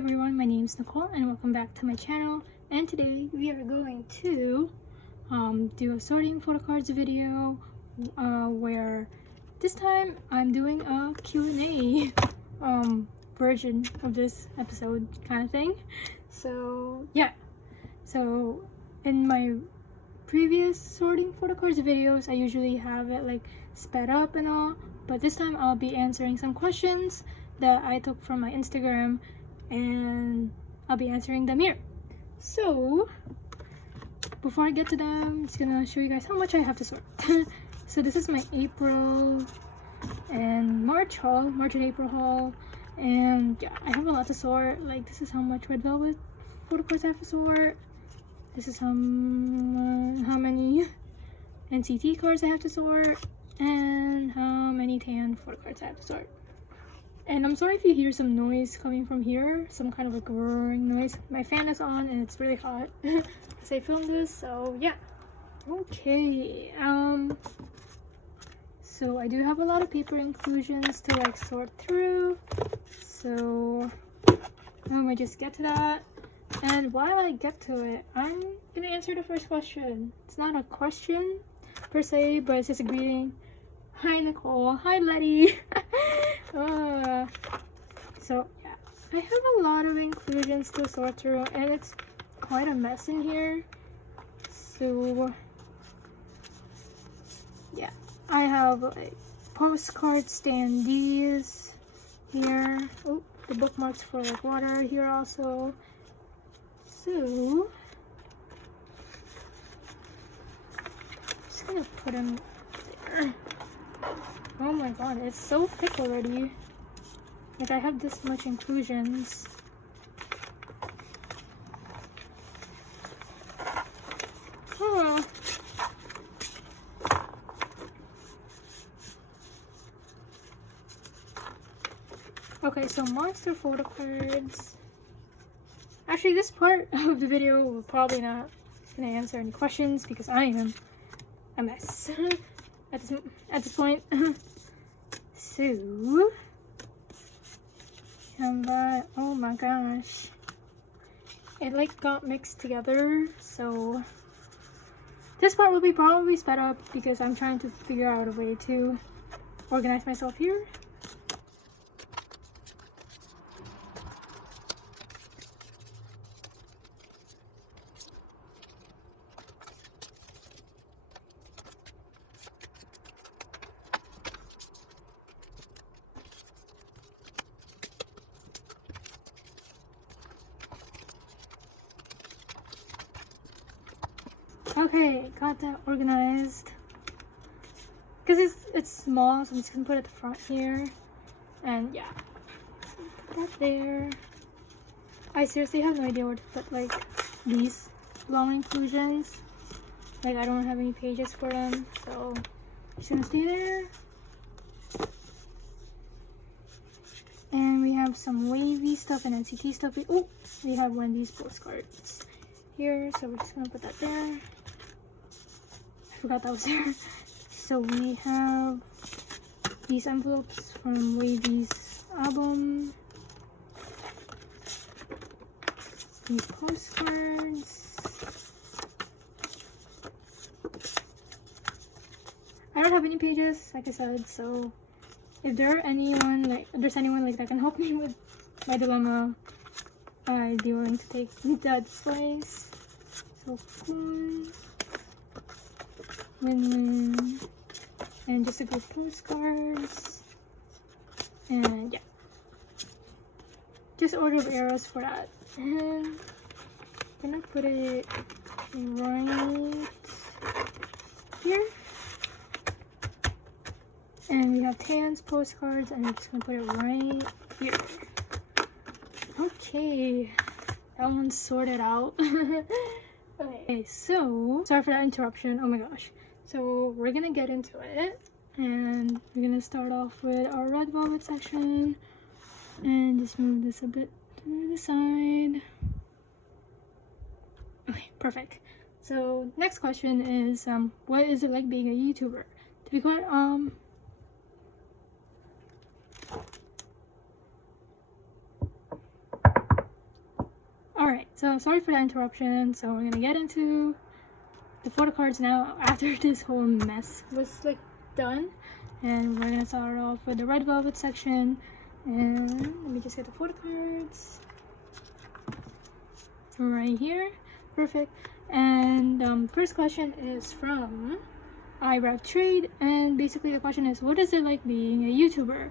everyone, my name is Nicole and welcome back to my channel, and today we are going to do a sorting photocards video where this time I'm doing a Q&A version of this episode kind of thing. So yeah, so in my previous sorting photocards videos I usually have it like sped up and all, but this time I'll be answering some questions that I took from my Instagram and I'll be answering them here. So before I get to them, I'm just gonna show you guys how much I have to sort. So this is my April and March and April haul, and yeah, I have a lot to sort. Like, this is how much red velvet photocards I have to sort. This is how many NCT cards I have to sort, and how many tan photocards I have to sort. And I'm sorry if you hear some noise coming from here, some kind of like roaring noise. My fan is on and it's really hot as I film this, so yeah. Okay, so I do have a lot of paper inclusions to like sort through, so I'm gonna just get to that. And while I get to it, I'm gonna answer the first question. It's not a question per se, but it's just a greeting. Hi Nicole, hi Letty. So yeah, I have a lot of inclusions to sort through and it's quite a mess in here. So yeah, I have like postcard standees here. Oh, the bookmarks for like water here also. So I'm just gonna put them there. Oh my god, it's so thick already. Like, I have this much inclusions. Oh. Okay, so monster photocards. Actually, this part of the video will probably not gonna answer any questions because I am a mess at this point. So oh my gosh, it like got mixed together, so this part will be probably sped up because I'm trying to figure out a way to organize myself here. Okay, got that organized. Because it's small, so I'm just gonna put it at the front here. And yeah, put that there. I seriously have no idea where to put like these long inclusions. Like, I don't have any pages for them, so just gonna stay there. And we have some wavy stuff and NCT stuff. Oh, we have one of these postcards here, so we're just gonna put that there. I forgot that was there. So we have these envelopes from Wavy's album, these postcards. I don't have any pages, like I said, so if there's anyone like that can help me with my dilemma, I'd be willing to take that place. So cool. And just a good postcards, and yeah, just order of arrows for that. And I'm gonna put it right here. And we have Tan's postcards, and I'm just gonna put it right here. Okay, that one's sorted out. Okay, so sorry for that interruption. Oh my gosh. So we're gonna get into it, and we're gonna start off with our red velvet section, and just move this a bit to the side. Okay, perfect. So next question is, what is it like being a YouTuber? To be quite Alright, so sorry for the interruption. So we're gonna get into the photocards now after this whole mess was like done. And we're gonna start off with the red velvet section. And let me just get the photocards right here. Perfect. And first question is from i.reve.trade, and basically the question is, what is it like being a YouTuber?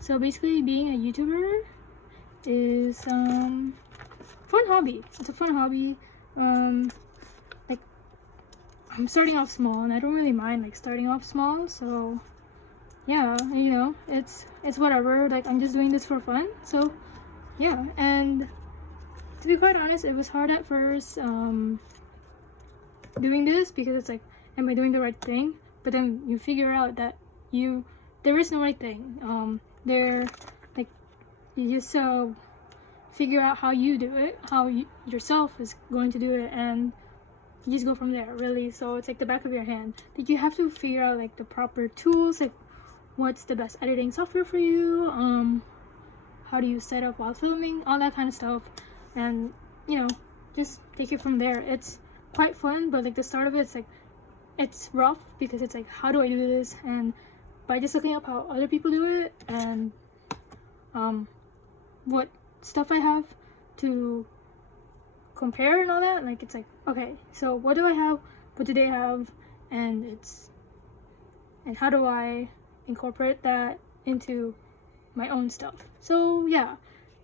So basically being a YouTuber is fun hobby. It's a fun hobby. Like, I'm starting off small and I don't really mind like starting off small, so yeah, you know, it's whatever. Like, I'm just doing this for fun, so yeah. And to be quite honest, it was hard at first doing this, because it's like, am I doing the right thing? But then you figure out that there is no right thing. You just figure out how you do it, how yourself is going to do it, and you just go from there, really. So it's like the back of your hand. Like, you have to figure out like the proper tools, like what's the best editing software for you, how do you set up while filming, all that kind of stuff. And you know, just take it from there. It's quite fun, but like the start of it, it's rough, because it's like, how do I do this? And by just looking up how other people do it, and what stuff I have to compare and all that, like, it's like, okay, so what do I have, what do they have, and how do I incorporate that into my own stuff. So yeah,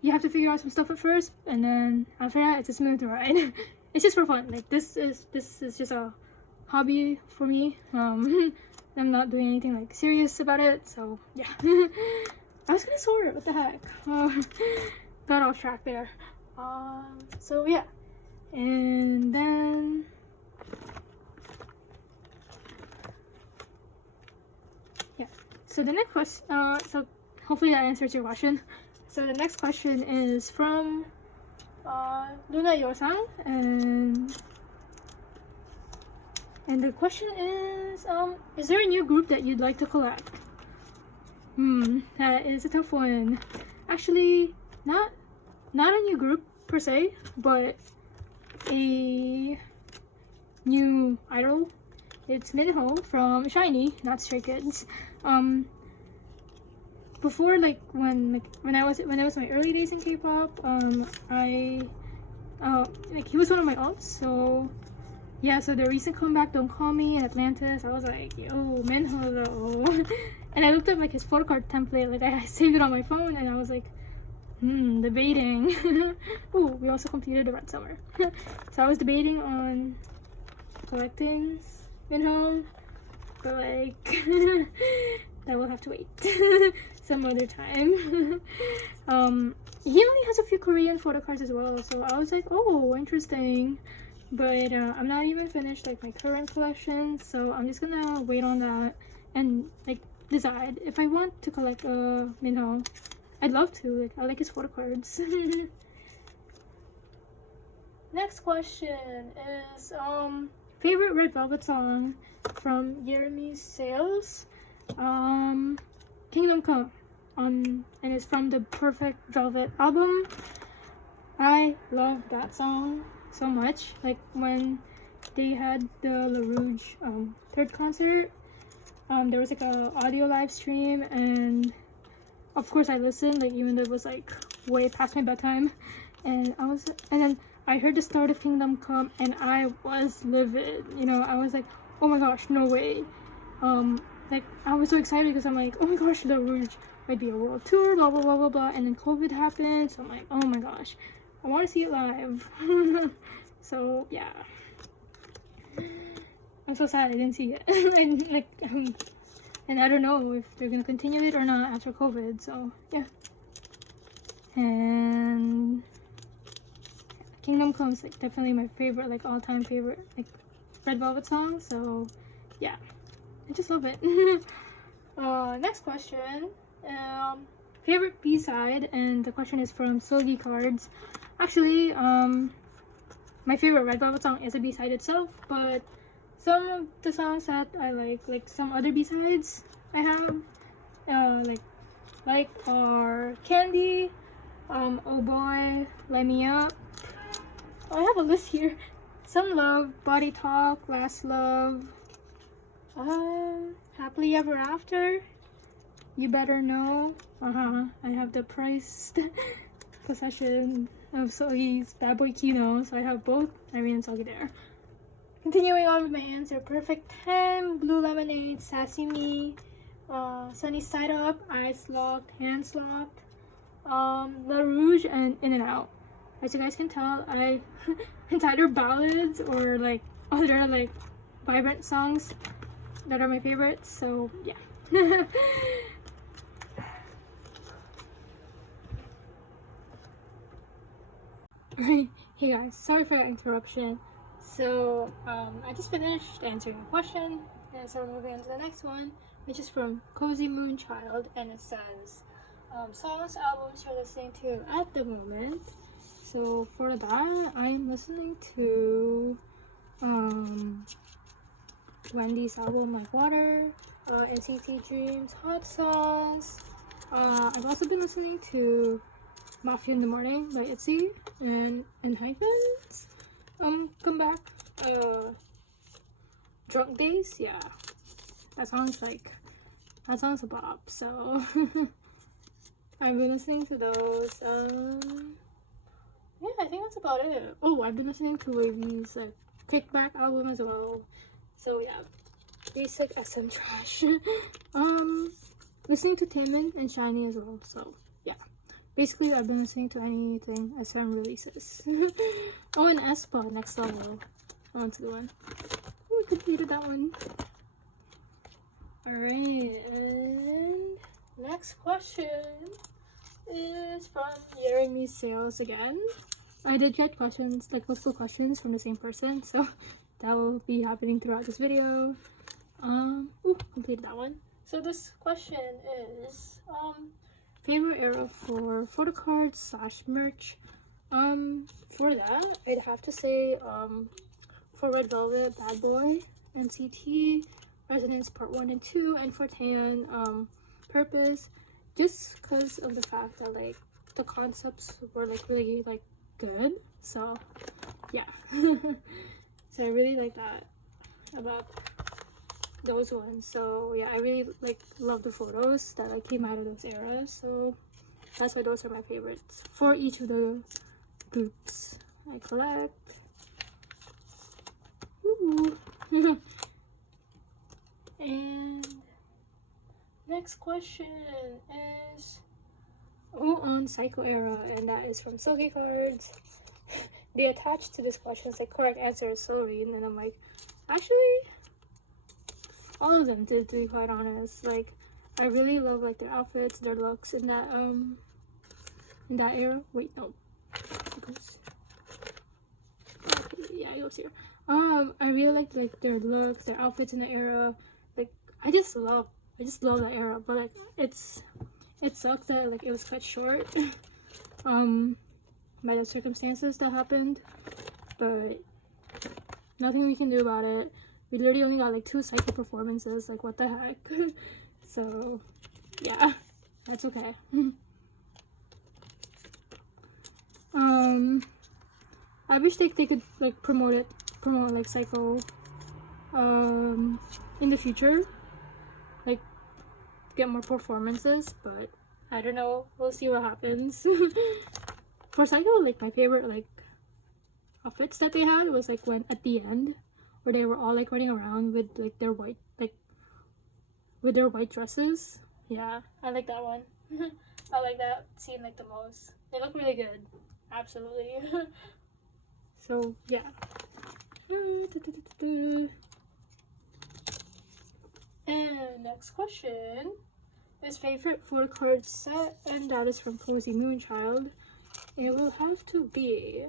you have to figure out some stuff at first, and then after that it's a smooth ride. It's just for fun. Like, this is just a hobby for me. I'm not doing anything like serious about it, so yeah. I was gonna sort, what the heck. Got off track there. So yeah, and then yeah. So the next question. So hopefully that answers your question. So the next question is from lunayeosang, and the question is there a new group that you'd like to collect? That is a tough one. Actually, not a new group per se, but a new idol. It's Minho from SHINee, not Stray Kids. Before, like when it was my early days in K-pop, like, he was one of my ups. So yeah, so the recent comeback, Don't Call Me, and Atlantis, I was like, yo, Minho though. And I looked up like his photocard template, like I saved it on my phone, and I was like, debating. Oh, we also completed the Red Summer. So I was debating on collecting Minho, but like that will have to wait some other time. He only has a few Korean photocards as well, so I was like, oh, interesting. But I'm not even finished like my current collection, so I'm just gonna wait on that and like decide if I want to collect Minho. I'd love to. Like, I like his photocards. Next question is favorite Red Velvet song from Yerimiesesales. Kingdom Come, and it's from the Perfect Velvet album. I love that song so much. Like, when they had the La Rouge third concert, there was like a audio live stream, and of course I listened, like, even though it was like way past my bedtime, and then I heard the start of Kingdom Come, and I was livid. You know, I was like, oh my gosh, no way. Like, I was so excited, because I'm like, oh my gosh, La Rouge might be a world tour, blah blah blah blah blah, and then COVID happened, so I'm like, oh my gosh, I want to see it live. So yeah, I'm so sad I didn't see it. And I don't know if they're gonna continue it or not after COVID, so yeah. And Kingdom Come's like definitely my favorite, like all-time favorite, like Red Velvet song, so yeah, I just love it. Next question, favorite B-side, and the question is from seulgikards. Actually, my favorite Red Velvet song is a B-side itself, but some of the songs that I like some other B-sides I have, like are Candy, Oh Boy, Light Me Up, I have a list here. Some Love, Body Talk, Last Love, Happily Ever After, You Better Know. I have the priced possession of Seulgi's Bad Boy Kino, so I have both Irene and Seulgi there. Continuing on with my answer, Perfect 10, Blue Lemonade, Sassy Me, Sunny Side Up, Eyes Locked, Hands Locked, La Rouge, and In and Out. As you guys can tell, it's either ballads or like other like vibrant songs that are my favorites, so yeah. Hey guys, sorry for that interruption. So I just finished answering a question, and so we're moving on to the next one, which is from cozymoonchild, and it says songs, albums you're listening to at the moment. So for that, I'm listening to Wendy's album Like Water, NCT Dreams Hot Sauce. I've also been listening to Mafia in the Morning by ITZY and In Hyphens. Come Back. Drunk Days, yeah. That sounds a bop, so I've been listening to those. Yeah, I think that's about it. Oh, I've been listening to YG's Kickback album as well. So yeah, basic SM trash. Listening to Taemin and Shiny as well. So yeah, basically I've been listening to anything SM releases. Oh, and aespa, Next Level. On to the one. We completed that one. Alright, and next question is from yerimiesesales again. I did get questions, like multiple questions from the same person, so that will be happening throughout this video. Completed that one. So this question is favorite era for photocards / merch. For that, I'd have to say for Red Velvet, Bad Boy, NCT, Resonance Part 1 and 2, and for Tan, Purpose, just because of the fact that like the concepts were like really like good. So yeah. So I really like that about those ones. So yeah, I really like love the photos that like came out of those eras, so that's why those are my favorites for each of the groups I collect. Ooh. And next question is on Psycho era, and that is from seulgikards. They attached to this question is like correct answer is Irene, and I'm like, actually all of them, to be quite honest. Like I really love like their outfits, their looks in that era. Wait, no. Yeah, it goes here. I really like their looks, their outfits in the era. Like I just love that era, but like it sucks that like it was cut short by the circumstances that happened, but nothing we can do about it. We literally only got like 2 Psycho performances, like what the heck. So yeah, that's okay. I wish they could like promote like Psycho in the future, like get more performances, but I don't know, we'll see what happens. For Psycho, like my favorite like outfits that they had was like when at the end where they were all like running around with like their white dresses. Yeah, I like that one. I like that scene like the most. They look really good, absolutely. So yeah. And next question is favorite photocard set, and that is from cozymoonchild. It will have to be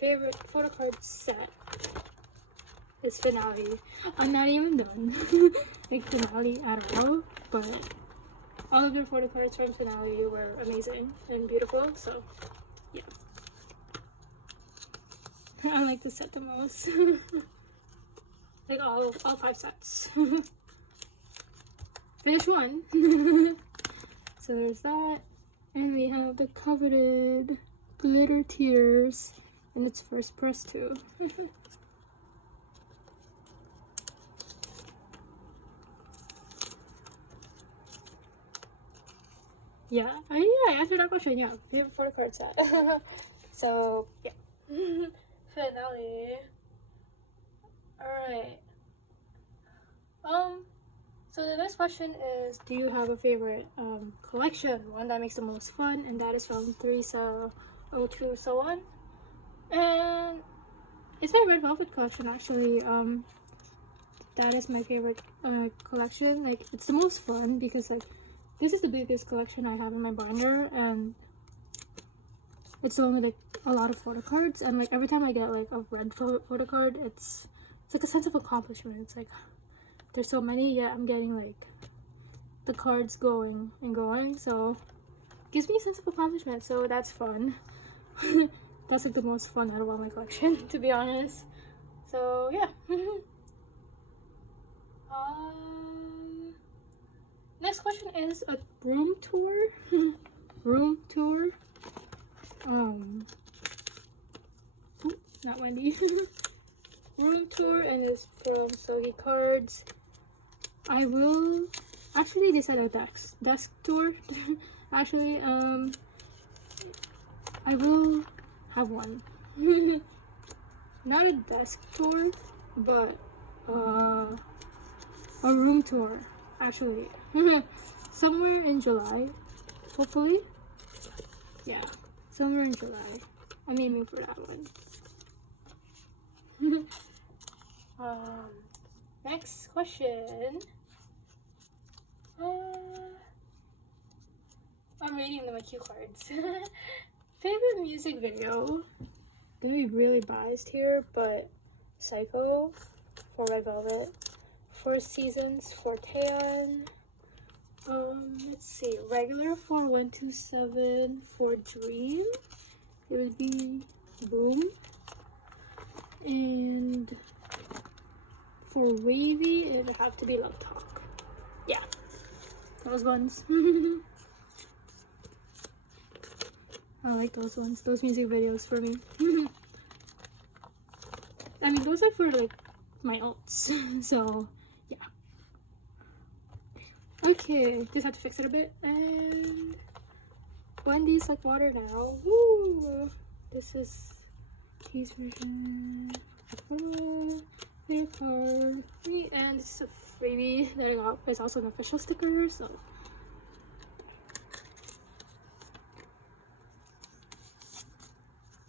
favorite photocard set is Finale. I'm not even done like Finale at all, but all of their photocards from Finale were amazing and beautiful, so yeah. I like this set the most. Like all 5 sets. Finish one. So there's that. And we have the coveted Glitter Tears and it's first press too. Yeah, I answered that question. Yeah, favorite photocard set. So yeah. Finale. Alright. So the next question is, do you have a favorite collection? One that makes the most fun, and that is from 30201. And it's my red velvet collection actually. That is my favorite collection. Like, it's the most fun because like this is the biggest collection I have in my binder, and it's the one with like a lot of photocards, and like every time I get like a red photocard, it's like a sense of accomplishment. It's like there's so many, yet I'm getting like the cards going and going, so it gives me a sense of accomplishment, so that's fun. That's like the most fun out of all my collection, to be honest. So yeah. Next question is a room tour. Room tour. Not Wendy. Room tour, and it's from seulgikards. I will actually, they said a desk tour. Actually, I will have one. Not a desk tour, but a room tour actually. Somewhere in July, hopefully. Yeah, somewhere in July. I'm aiming for that one. Next question. I'm reading my cue cards. Favorite music video? Gonna be really biased here, but Psycho for Red Velvet, Four Seasons for Taeyeon. Let's see, regular for 127 for Dream. It would be Boom. And for Wavy, it would have to be Love Talk. Yeah, those ones. I like those ones, those music videos for me. I mean, those are for like my alts. So yeah. Okay, just have to fix it a bit. And Wendy's like water now. Woo! This is T's version. Card. And it's a freebie that I got. It's also an official sticker, so.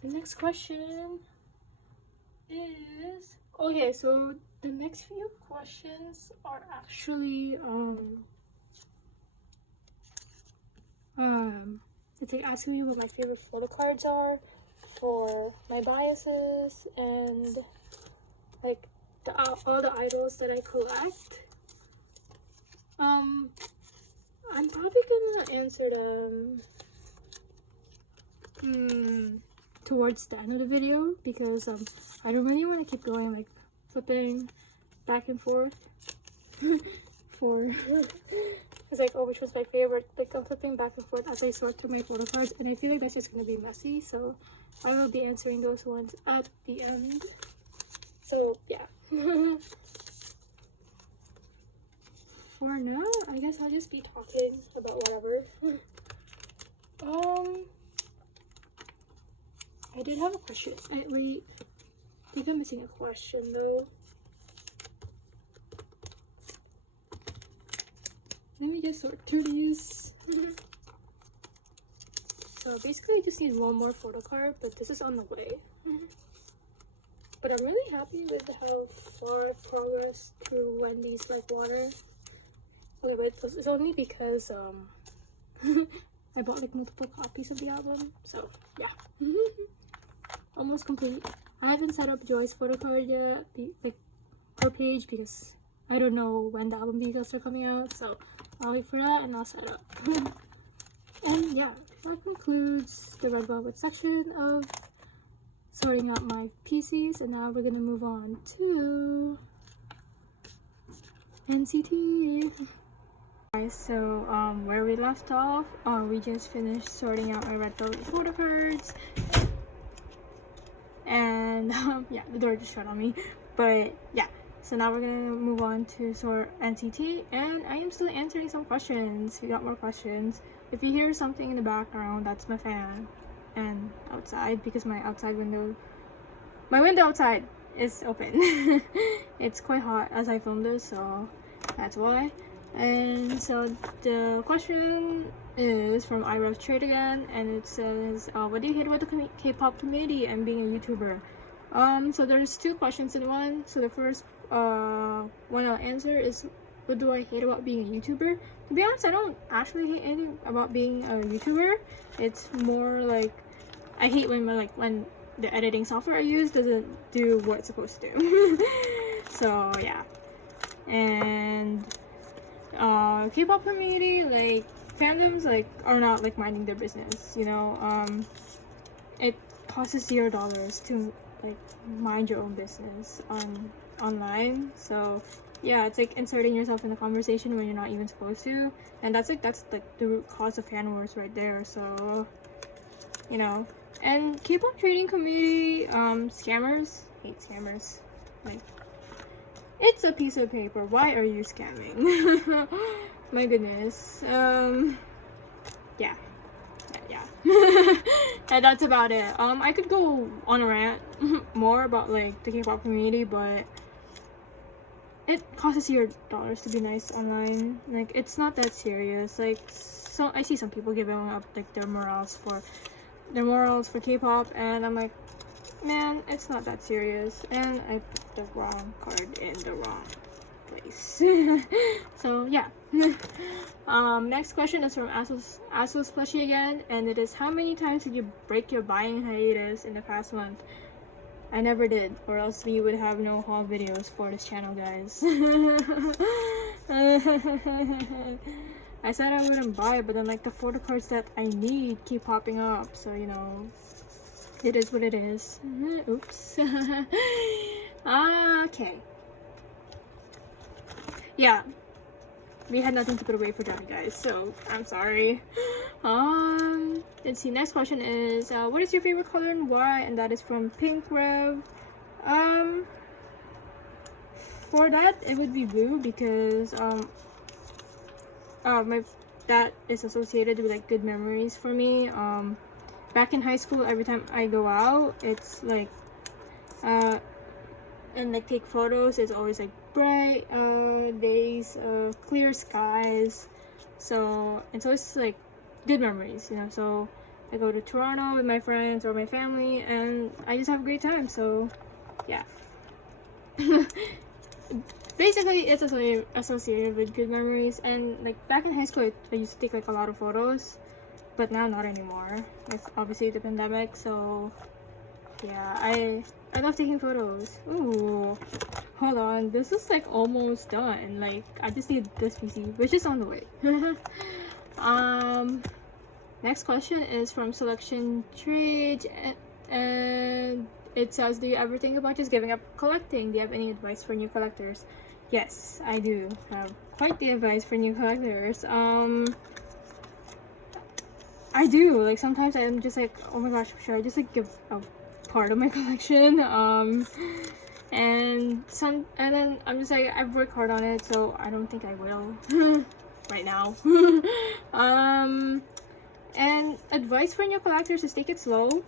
The next question is, okay, so the next few questions are actually it's like asking me what my favorite photo cards are for my biases and like all the idols that I collect. I'm probably gonna answer them towards the end of the video because I don't really want to keep going like flipping back and forth for it's like, oh, which was my favorite. Like, I'm flipping back and forth as I sort through my photo cards, and I feel like that's just gonna be messy, so I will be answering those ones at the end. So yeah. For now, I guess I'll just be talking about whatever. I did have a question. Wait, I think I'm missing a question though. Let me just sort through these. So basically I just need one more photo card, but this is on the way. But I'm really happy with how far I've progressed through Wendy's Like Water. Okay, but it's only because I bought like multiple copies of the album, so yeah. Almost complete. I haven't set up Joy's photo card yet, like her page, because I don't know when the album details are coming out, so I'll wait for that and I'll set up. And yeah, that concludes the Red Velvet section of sorting out my PCs, and now we're gonna move on to NCT. Guys, so where we left off, we just finished sorting out our Red Velvet photo cards, Yeah, the door just shut on me. But yeah, so now we're gonna move on to sort NCT, and I am still answering some questions. We got more questions. If you hear something in the background, that's my fan. And outside, because my window outside is open. It's quite hot as I film this, so that's why. And so the question is from i.reve.trade again, and it says, what do you hate about the K-pop community and being a YouTuber? So there's two questions in one. So the first one I'll answer is, what do I hate about being a YouTuber? To be honest, I don't actually hate anything about being a YouTuber. It's more like I hate when the editing software I use doesn't do what it's supposed to do. So yeah. And K-pop community, like fandoms, like are not like minding their business, you know. It costs $0 to like mind your own business online. So yeah, it's like inserting yourself in the conversation when you're not even supposed to, and that's like the root cause of fan wars right there. So you know. And K-pop trading community, scammers, hate scammers. Like, it's a piece of paper, why are you scamming? My goodness. Yeah. And that's about it. I could go on a rant more about like the K-pop community, but it costs $0 to be nice online. Like, it's not that serious. Like, so I see some people giving up like their morals for K-pop, and I'm like, man, it's not that serious. And I put the wrong card in the wrong place. So yeah. Next question is from aseulsplushie again, and it is, how many times did you break your buying hiatus in the past month? I never did, or else we would have no haul videos for this channel, guys. I said I wouldn't buy it, but then like the photocards that I need keep popping up, so you know, it is what it is. Oops. Okay. Yeah, we had nothing to put away for Johnny, guys, so I'm sorry. Let's see, next question is, what is your favorite color and why? And that is from pink.reve. For that, it would be blue, because that is associated with like good memories for me. Back in high school, every time I go out, it's like and like take photos, it's always like bright days, clear skies, so it's always like good memories, you know. So I go to Toronto with my friends or my family, and I just have a great time. So yeah. Basically, it's associated with good memories. And like back in high school, I used to take like a lot of photos, but now not anymore. It's obviously the pandemic, so yeah, I love taking photos. Ooh, hold on, this is like almost done. Like, I just need this PC, which is on the way. Next question is from Selection Trade, and it says, do you ever think about just giving up collecting? Do you have any advice for new collectors? Yes, I do have quite the advice for new collectors. I do. Like, sometimes I'm just like, oh my gosh, should I just like give a part of my collection? And then I'm just like, I've worked hard on it, so I don't think I will right now. And advice for new collectors is take it slow.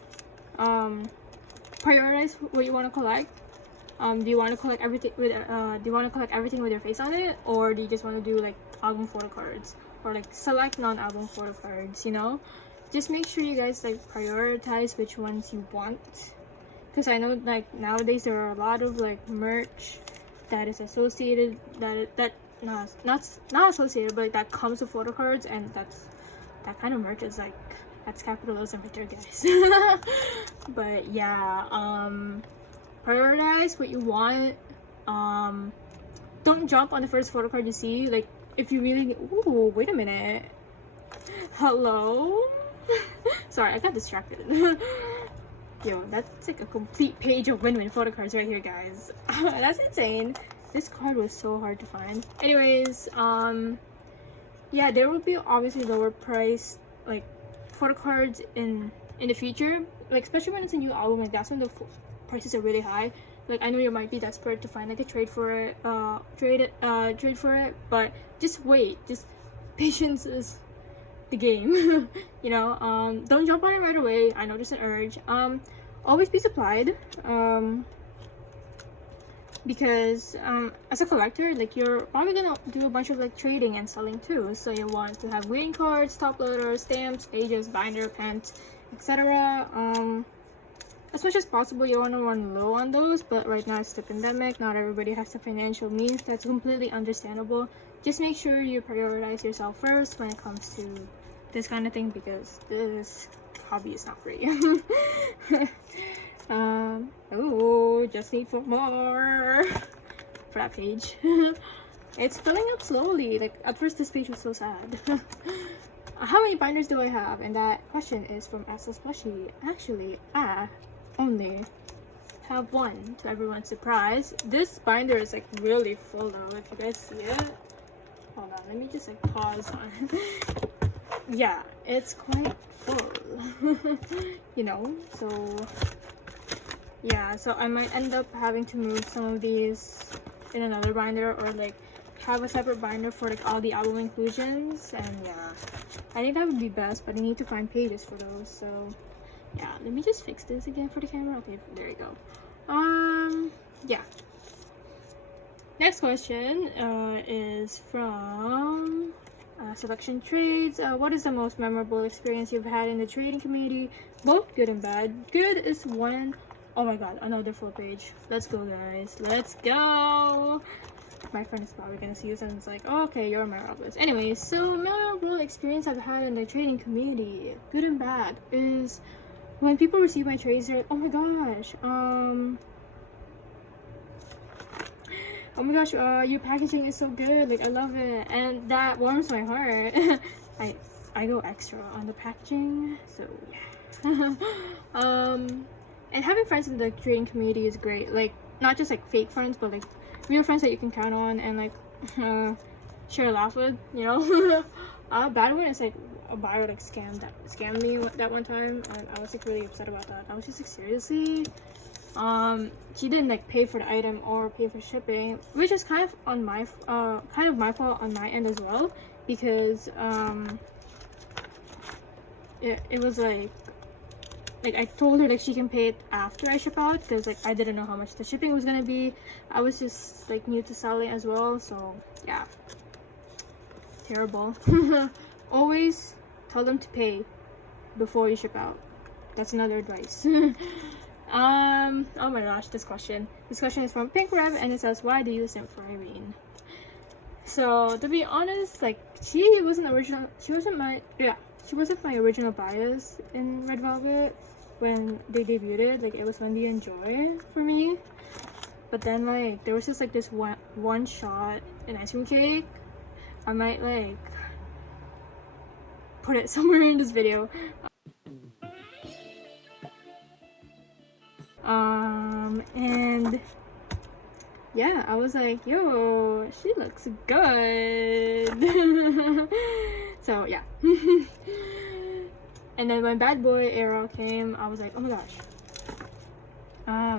Prioritize what you want to collect. Do you want to collect everything with your face on it, or do you just want to do like album photo cards, or like select non-album photo cards? You know, just make sure you guys like prioritize which ones you want, because I know like nowadays there are a lot of like merch that is associated not associated, but like, that comes with photo cards, and that kind of merch is like, that's capitalism right there, guys. But yeah, prioritize what you want. Don't jump on the first photo card you see. Like, if you really ooh, wait a minute, hello. Sorry, I got distracted. Yo, that's like a complete page of win-win photo cards right here, guys. That's insane. This card was so hard to find. Anyways, yeah, there will be obviously lower price like photo cards in the future, like especially when it's a new album. Like, that's when the prices are really high. Like I know you might be desperate to find like a trade for it, trade for it, but just wait. Just patience is the game. You know, don't jump on it right away. I know there's an urge. Always be supplied. Because as a collector, like you're probably gonna do a bunch of like trading and selling too, so you want to have greeting cards, top loaders, stamps, pages, binder, pens, etc. As much as possible you want to run low on those, but right now it's the pandemic, not everybody has the financial means. That's completely understandable. Just make sure you prioritize yourself first when it comes to this kind of thing, because this hobby is not free. Oh, just need for more for that page. It's filling up slowly. Like at first this page was so sad. How many binders do I have? And that question is from aseulsplushie. Actually, I only have one, to everyone's surprise. This binder is like really full though, if you guys see it. Hold on, let me just like pause on it. Yeah, it's quite full. You know, so yeah, so I might end up having to move some of these in another binder, or like have a separate binder for like all the album inclusions. And yeah, I think that would be best, but I need to find pages for those. So yeah, let me just fix this again for the camera. Okay, there you go. Yeah, next question is from Selection Trades. What is the most memorable experience you've had in the trading community? Both good and bad. Good is one. Oh my god, another full page. Let's go, guys. Let's go. My friend is probably gonna see this and it's like, oh, okay, you're memorable. Anyway, so memorable experience I've had in the trading community, good and bad, is when people receive my trades, they're like, oh my gosh, your packaging is so good, like I love it, and that warms my heart. I go extra on the packaging, so yeah. And having friends in the trading community is great. Like not just like fake friends, but like real friends that you can count on and like share a laugh with. You know. Bad one is like a buyer like scammed me that one time, and I was like really upset about that. I was just like, seriously. She didn't like pay for the item or pay for shipping, which is kind of on my my fault on my end as well, because it was like I told her like she can pay it after I ship out, because like I didn't know how much the shipping was gonna be. I was just like new to selling as well, so yeah, terrible. Always tell them to pay before you ship out. That's another advice. Oh my gosh, this question is from pink.reve, and it says, why do you simp for Irene? So to be honest, like she wasn't my original bias in Red Velvet when they debuted. Like it was Wendy and Joy for me, but then like there was just like this one shot in ice cream cake. I might like put it somewhere in this video. And yeah, I was like, yo, she looks good. So yeah. And then when Bad Boy era came, I was like, oh my gosh. I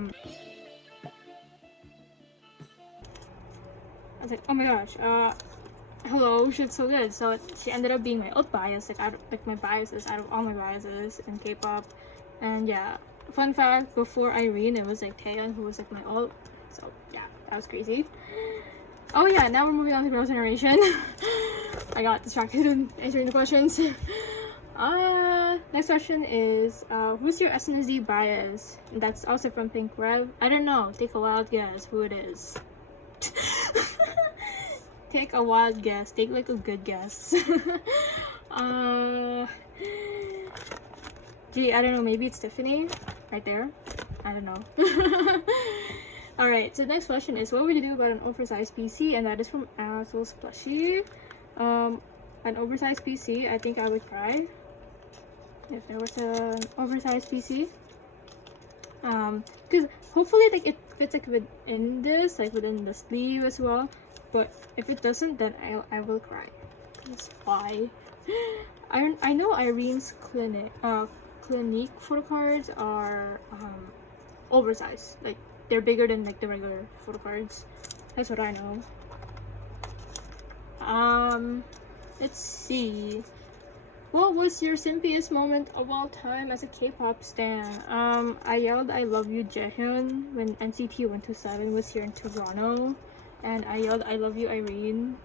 was like, oh my gosh, hello, she's so good. So she ended up being my alt bias, like my biases out of all my biases in K-pop. And yeah, fun fact, before Irene, it was like Taeyeon who was like my alt. So yeah, that was crazy. Oh yeah, now we're moving on to Girls' Generation. I got distracted in answering the questions. Next question is, who's your SNSD bias? That's also from pink.reve. I don't know, take a wild guess who it is. Take a wild guess, take like a good guess. Gee, I don't know, maybe it's Tiffany right there. I don't know. Alright, so the next question is, what would you do about an oversized PC? And that is from aseulsplushie. An oversized PC, I think I would cry if there was an oversized PC. Because hopefully like it fits like within this, like within the sleeve as well. But if it doesn't, then I will cry. That's why. I know Irene's Clinique photocards are oversized. Like they're bigger than like the regular photo cards. That's what I know. Let's see. What was your simpiest moment of all time as a K-pop stan? I yelled I love you Jaehyun when NCT 127 was here in Toronto, and I yelled I love you Irene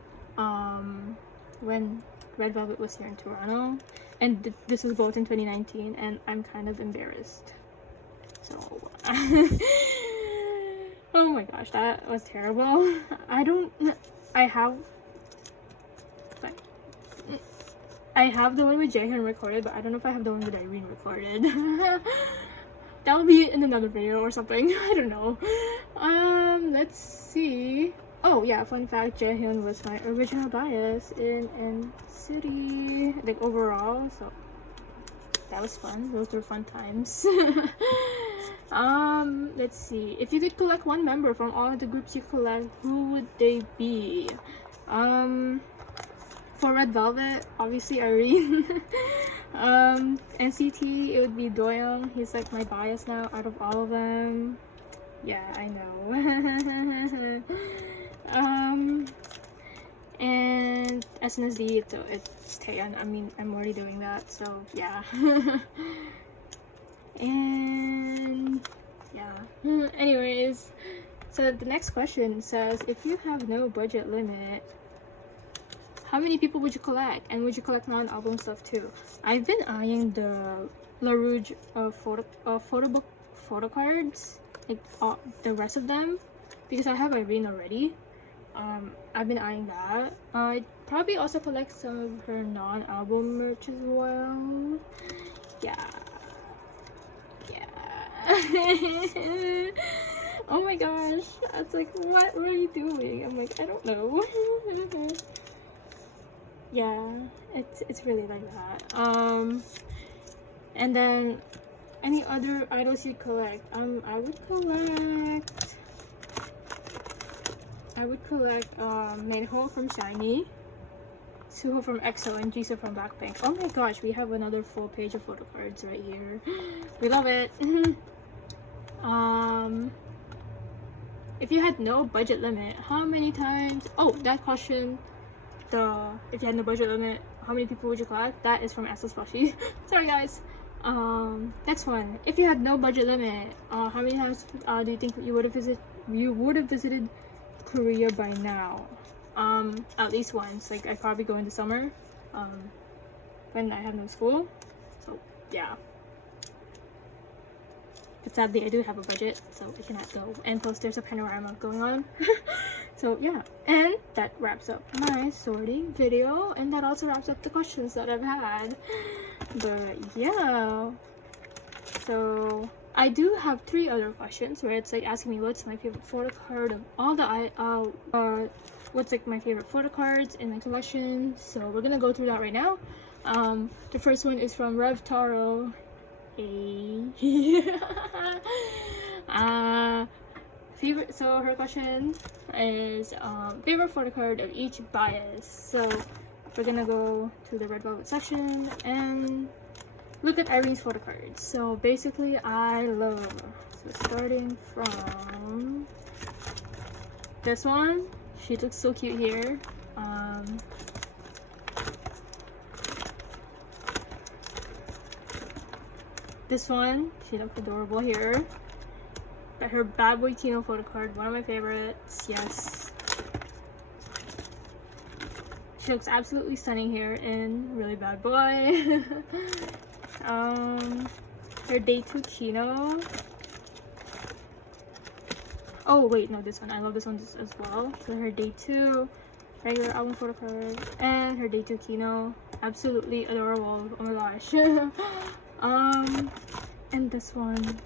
when Red Velvet was here in Toronto, and this was both in 2019, and I'm kind of embarrassed. So oh my gosh, that was terrible. I have the one with Jaehyun recorded, but I don't know if I have the one with Irene recorded. That'll be in another video or something. I don't know. Let's see. Oh yeah, fun fact, Jaehyun was my original bias in NCT, like overall, so that was fun. Those were fun times. Let's see. If you could collect one member from all of the groups you collect, who would they be? For Red Velvet, obviously Irene. NCT, it would be Doyoung. He's like my bias now out of all of them. Yeah, I know. And SNSD, it's Taeyeon. I mean, I'm already doing that, so yeah. And yeah. Anyways, so the next question says, if you have no budget limit, how many people would you collect? And would you collect non-album stuff too? I've been eyeing the La Rouge photocards, like the rest of them, because I have Irene already. I've been eyeing that. I'd probably also collect some of her non-album merch as well. Yeah. Oh my gosh, it's like, what are you doing? I'm like, I don't know. Yeah, it's really like that. And then any other idols you collect? I would collect Minho from SHINee, Suho from EXO, and Jisoo from Blackpink. Oh my gosh, we have another full page of photo cards right here. We love it. If you had no budget limit, how many times? Oh, that question. If you had no budget limit, how many people would you collect? That is from aseulsplushie. Sorry guys. Next one. If you had no budget limit, how many times do you think you would have visited Korea by now? At least once. Like I'd probably go in the summer, when I have no school. So yeah. But sadly, I do have a budget, so I cannot go. And plus, there's a panorama going on. So yeah, and that wraps up my sorting video, and that also wraps up the questions that I've had. But yeah, so I do have 3 other questions where it's like asking me what's my favorite photo card of all the what's like my favorite photo cards in my collection. So we're gonna go through that right now. The first one is from revetaro. Favorite. So her question is favorite photo card of each bias. So we're gonna go to the Red Velvet section and look at Irene's photo cards. So basically, I love. So starting from this one, she looks so cute here. This one, she looks adorable here. But her Bad Boy Kino photo card, one of my favorites. Yes. She looks absolutely stunning here in Really Bad Boy. Her Day 2 Kino. Oh wait, no, this one. I love this one as well. So her Day 2 regular album photo card and her Day 2 Kino. Absolutely adorable. Oh my gosh. And this one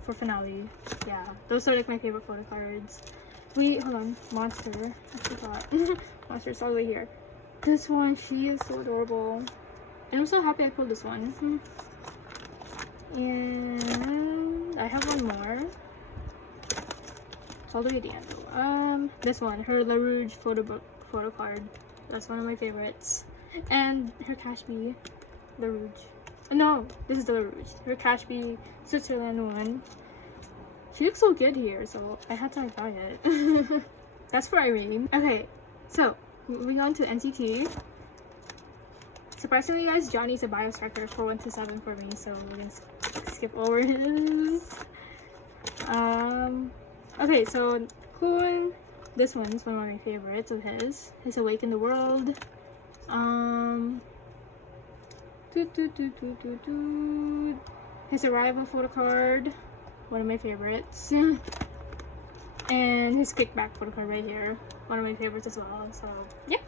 for finale. Yeah, those are like my favorite photo cards. Wait, hold on. Monster. I forgot. Monster's all the way here. This one, she is so adorable. And I'm so happy I pulled this one. And I have one more. It's all the way at the end though. This one, her La Rouge photo card. That's one of my favorites. And her Cashby La Rouge. No, this is the La Rouge. Her Cashby Switzerland one. She looks so good here, so I had to like buy it. That's for Irene. Okay, so moving on to NCT. Surprisingly, guys, Johnny's a bias record for 1 to 7 for me, so we're gonna skip over his. Okay, so cool. This one's one of my favorites of his. His Awaken the World. His Arrival photocard, one of my favorites. And his Kickback photocard right here, one of my favorites as well. So yeah.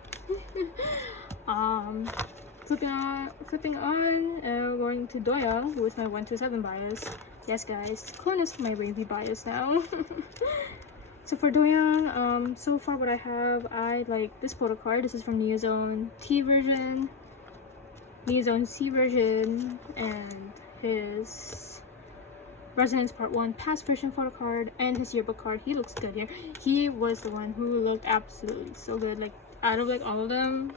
Flipping on, going to Doya with my 1 to 7 bias. Yes, guys, Clone is my wavy bias now. So for Doyoung, so far what I have, I like this photocard. This is from Neozone T version, Neozone C version, and his Resonance Part 1 past version photocard, and his yearbook card. He looks good here. He was the one who looked absolutely so good. Like, out of like all of them,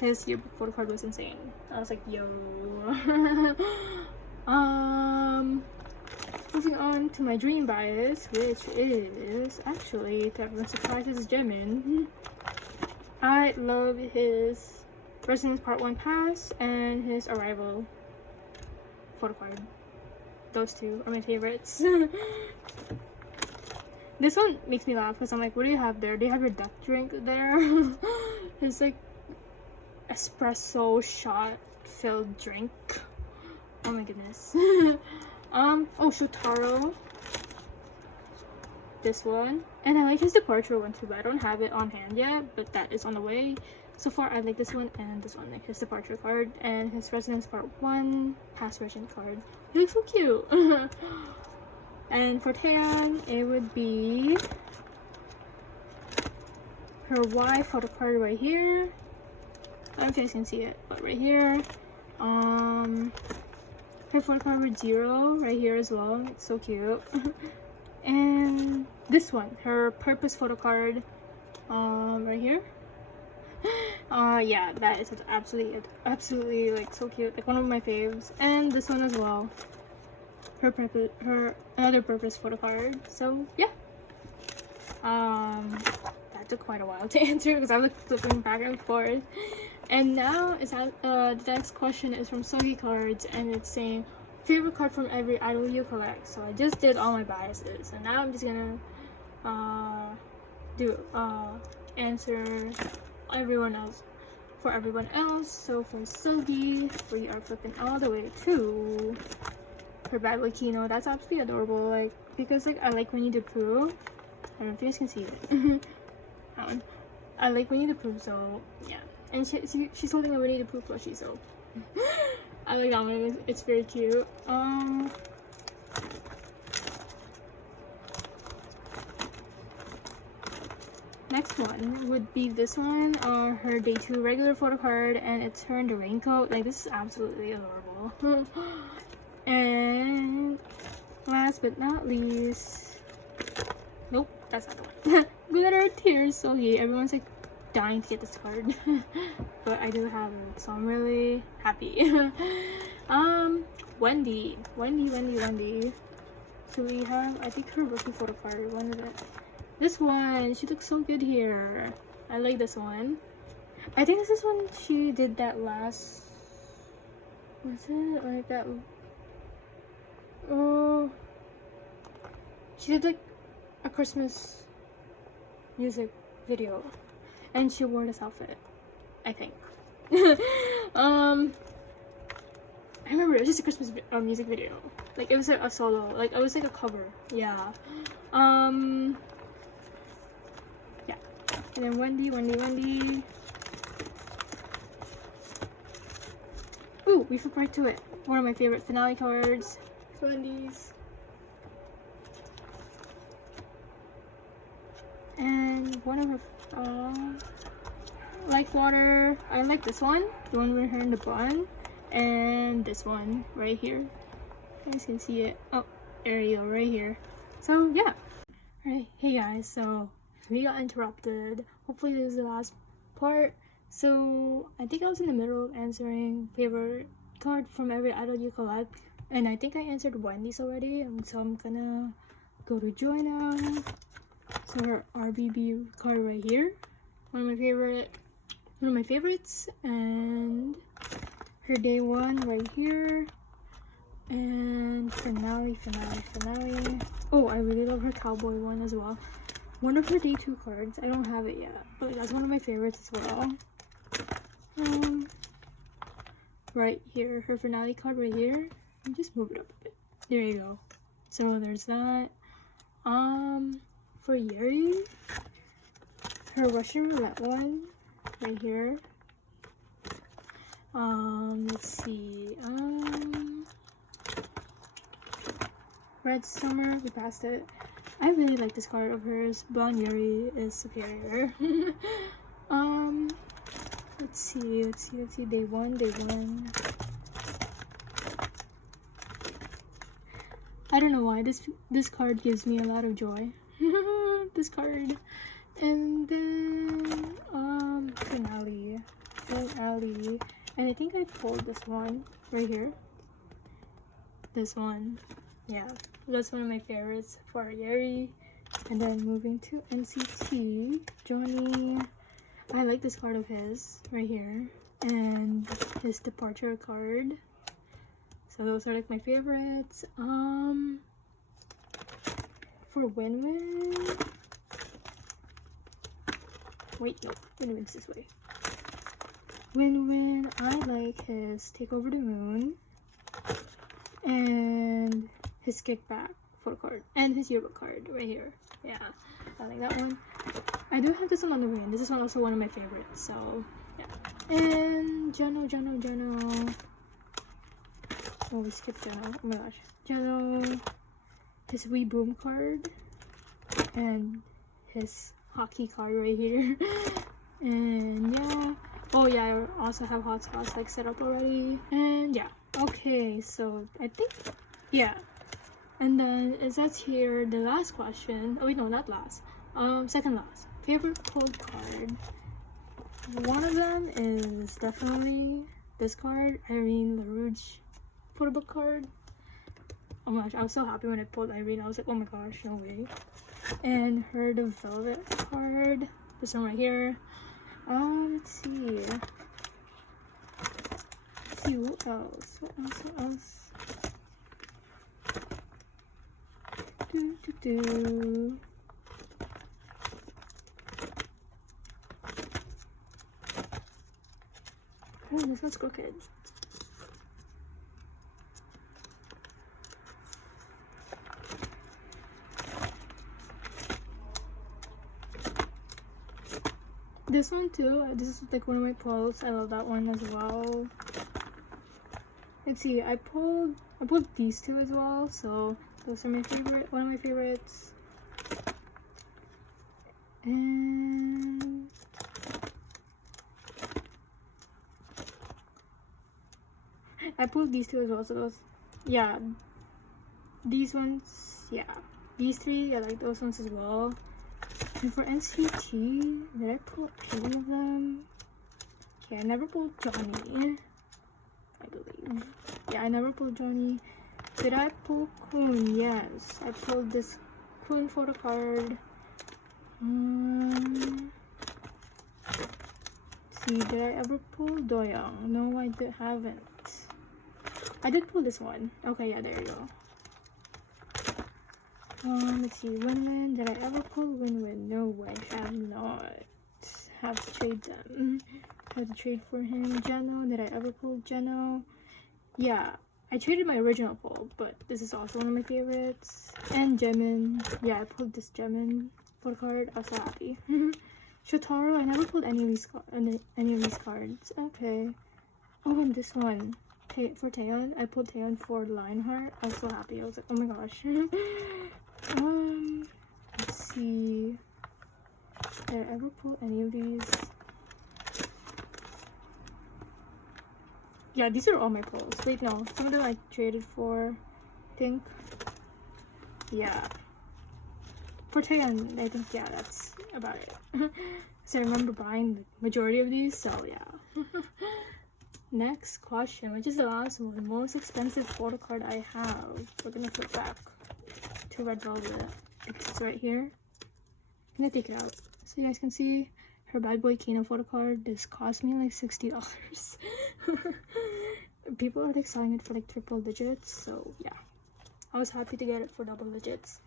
his yearbook photocard was insane. I was like, yo. Moving on to my dream bias, which is actually, to everyone's surprise, is Jimin. I love his Resonance Part 1 pass and his Arrival photocard. Those two are my favorites. This one makes me laugh because I'm like, what do you have there? Do you have your duck drink there? It's like espresso shot filled drink. Oh my goodness. Oh, Shotaro. This one. And I like his departure one too, but I don't have it on hand yet, but that is on the way. So far, I like this one and this one, like his departure card and his Resonance Part 1 past version card. He looks so cute. And for Taeyang, it would be her Y photo card right here. I don't know if you guys can see it, but right here. Her photo card with 0 right here as well. It's so cute. And this one, her purpose photo card, right here. Yeah, that is absolutely like so cute. Like one of my faves. And this one as well. Her another purpose photo card. So yeah. That took quite a while to answer because I was like flipping back and forth. And now is the next question is from seulgikards, and it's saying favorite card from every idol you collect. So I just did all my biases, and now I'm just gonna answer everyone else for everyone else. So for Seulgi, we are flipping all the way to her Bad Boy Kino. That's absolutely adorable, like because like I like Winnie the Pooh. I don't know if you guys can see it. I like Winnie the Pooh, so yeah. And she's holding a Winnie the Pooh plushie, so I like that one. It's very cute. Next one would be this one, her day 2 regular photo card, and it's her in the raincoat. Like, this is absolutely adorable. And last but not least, nope, that's not the one. Glitter Tears Seulgi. Everyone's like dying to get this card, but I do have it, so I'm really happy. Wendy. So we have, I think, her rookie photo card. When is it? This one. She looks so good here. I like this one. I think this is when she did that last. Was it like that? Oh, she did like a Christmas music video. And she wore this outfit, I think. I remember it was just a Christmas music video. Like it was like a solo, like it was like a cover. Yeah. Yeah. And then Wendy. Ooh, we flipped right to it. One of my favorite finale cards. Wendy's. And one of her. Like water. I like this one, the one with her in the bun, and this one right here. You guys can see it. Oh, there you go, right here. So yeah. Alright, hey guys, so we got interrupted. Hopefully this is the last part. So I think I was in the middle of answering favorite card from every idol you collect, and I think I answered Wendy's already, so I'm gonna go to join now. So her RBB card right here, one of my favorites, and her day one right here, and finale. Oh, I really love her cowboy one as well. One of her day two cards. I don't have it yet, but that's one of my favorites as well. Right here, her finale card right here. And just move it up a bit. There you go. So there's that. For Yeri, her Russian roulette one right here. Let's see. Red Summer, we passed it. I really like this card of hers. Blonde Yeri is superior. Let's see. Day one. I don't know why this card gives me a lot of joy. This card. And then finale. And I think I pulled this one right here. This one. Yeah. That's one of my favorites for Yeri. And then moving to NCT, Johnny. I like this card of his right here. And his departure card. So those are like my favorites. For Win-Win. Wait, no. Win-Win's this way. Win-Win, I like his Take Over the Moon. And his Kickback photocard. And his yearbook card right here. Yeah, I like that one. I do have this one on the way. This is also one of my favorites. So, yeah. And Jeno. Oh, we skipped Jeno. Oh my gosh. Jeno, his Wee Boom card, and his hockey card right here. And yeah. Oh yeah, I also have hot sauce like set up already. And yeah. Okay, so I think, yeah. And then it says here the last question. Oh wait, no, not last. Second last. Favorite pulled card. One of them is definitely this card, Irene LaRouche photo book card. Oh my gosh, I was so happy when I pulled Irene. I was like, oh my gosh, no way. And her the Velvet card. This one right here. Let's see. What else? Oh, this one's crooked. This one too, this is like one of my pulls. I love that one as well. Let's see, I pulled these two as well, so those are one of my favorites. And I pulled these two as well, so those, yeah, these ones, yeah, these three, I like those ones as well. And for NCT, did I pull any of them? Okay, I never pulled Johnny, I believe. Yeah, I never pulled Johnny. Did I pull Kun? Yes, I pulled this Kun photo card. See, did I ever pull Doyoung? No, I haven't. I did pull this one. Okay, yeah, there you go. Let's see, Win-Win. Did I ever pull Win-Win? No, I have not. Have to trade them. Have to trade for him. Jeno. Did I ever pull Jeno? Yeah, I traded my original pull, but this is also one of my favorites. And Jimin. Yeah, I pulled this Jimin photo card. I was so happy. Shotaro. I never pulled any of these cards. Okay. Oh, and this one. For Taeyeon. I pulled Taeyeon for Lionheart. I was so happy. I was like, oh my gosh. Let's see. Did I ever pull any of these? Yeah, these are all my pulls. Wait, no. Some of them I traded for, I think. Yeah. For Taeyeon, I think, yeah, that's about it. So I remember buying the majority of these, so yeah. Next question, which is the last one. Most expensive photo card I have. We're gonna flip back to Red Velvet. It's right here. I'm gonna take it out so you guys can see. Her bad boy Kano photo card. This cost me like $60. People are like selling it for like triple digits, so yeah, I was happy to get it for double digits.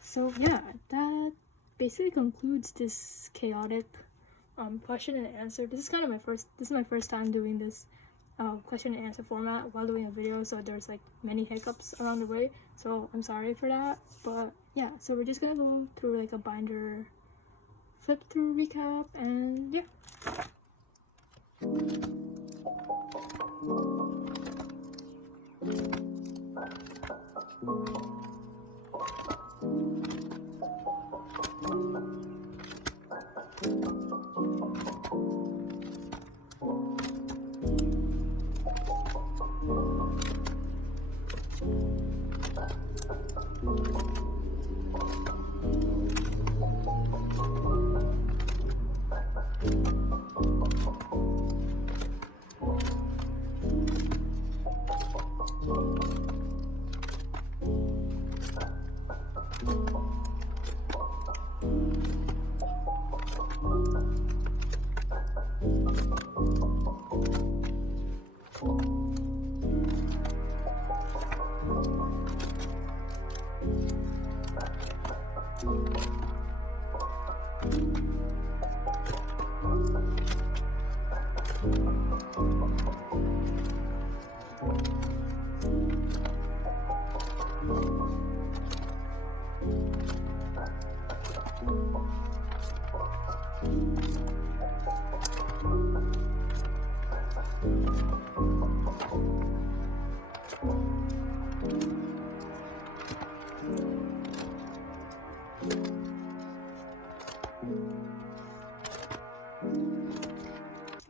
So yeah, that basically concludes this chaotic question and answer. This is my first time doing this question and answer format while doing a video, so there's like many hiccups along the way, so I'm sorry for that. But yeah, so we're just gonna go through like a binder flip through recap, and yeah.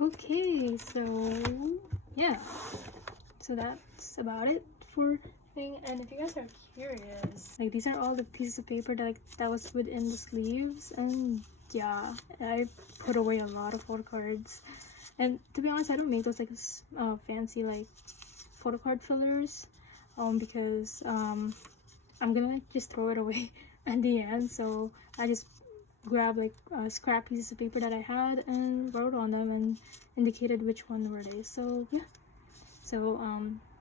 Okay, so yeah, so that's about it for thing. And if you guys are curious, like these are all the pieces of paper that was within the sleeves, and yeah, I put away a lot of photo cards. And to be honest, I don't make those like fancy like photo card fillers because I'm gonna like just throw it away at the end, so I just grabbed like scrap pieces of paper that I had and wrote on them and indicated which one were they. So yeah, so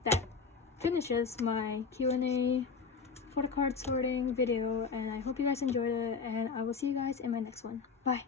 that finishes my Q&A photo card sorting video, and I hope you guys enjoyed it, and I will see you guys in my next one. Bye.